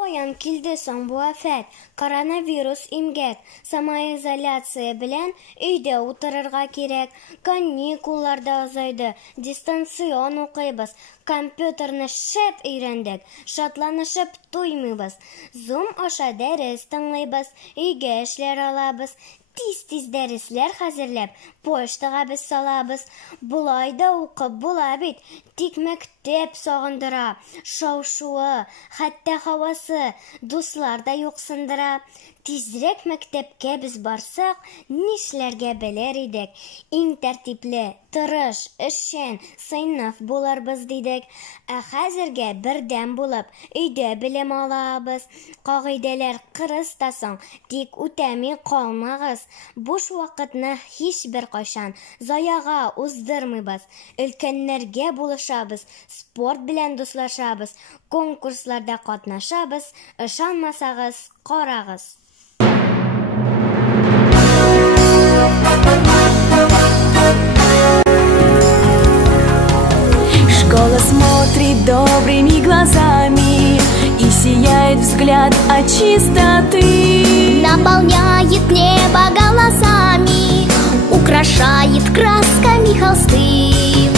Каян килде соң бу афәт? Коронавирус имгәк. Самоизоляция белән өйдә утырырга кирәк. Каникуллар да озайды. Дистанцион укыйбыз. Компьютерны шәп өйрәндек. Шатланышып туймыйбыз. Zoom аша дәрес тыңлыйбыз. Өйгә эшләр алабыз. Тиз-тиз дәресләр хәзерләп, почтага без салабыз. Булай да укып була бит. Тик мәктәп сагындыра. Шау-шуы, хәтта һавасы, дуслар да юксындыра. Тизрәк мәктәпкә без барсак, нишләргә белер идек. Иң тәртипле, тырыш, эшчән, сыйныф булырбыз дидек. Ә хәзергә бердәм булып, өйдә белем алабыз. Кагыйдәләр кырыстасың, тик үтәми калмагыз. Буш вакытны һичбер кайчан заяга уздырмыйбыз. Өлкәннәргә булышабыз, спорт белән дуслашабыз, конкурсларда катнашабыз. Ышанмасагыз, карагыз. Школа смотрит добрыми глазами и сияет взгляд от чистоты. Наполняет небо голосами, украшает красками холсты.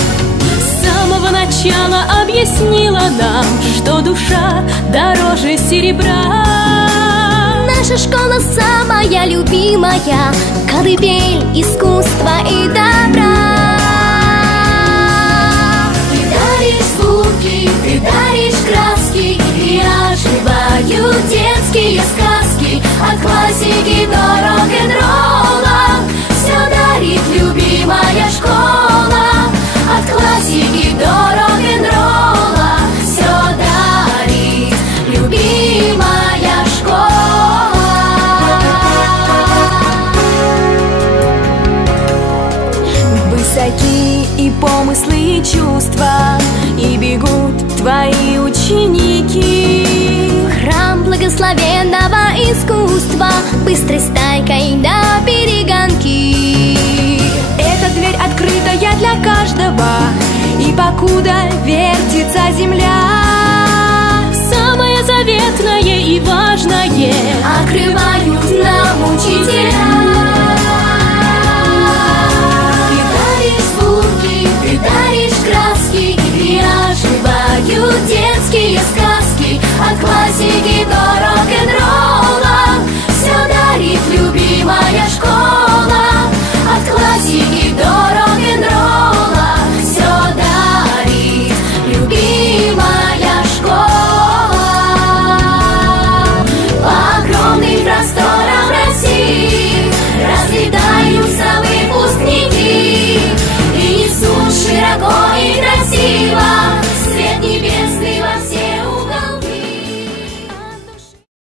С самого начала объяснила нам, что душа дороже серебра. Наша школа самая любимая, колыбель искусства и добра. Ты даришь звуки, ты даришь краски, и оживают детские сказки. От классики до рок-н-ролла все дарит любимая школа. От классики до рок-н-ролла все дарит любимая школа. Высоки и помыслы, и чувства, и бегут твои ученики. Храм благословенного искусства, быстрой стайкой на перегонки. Эта дверь открытая для каждого, и покуда вертится земля, самое заветное и важное открывают нам учителя.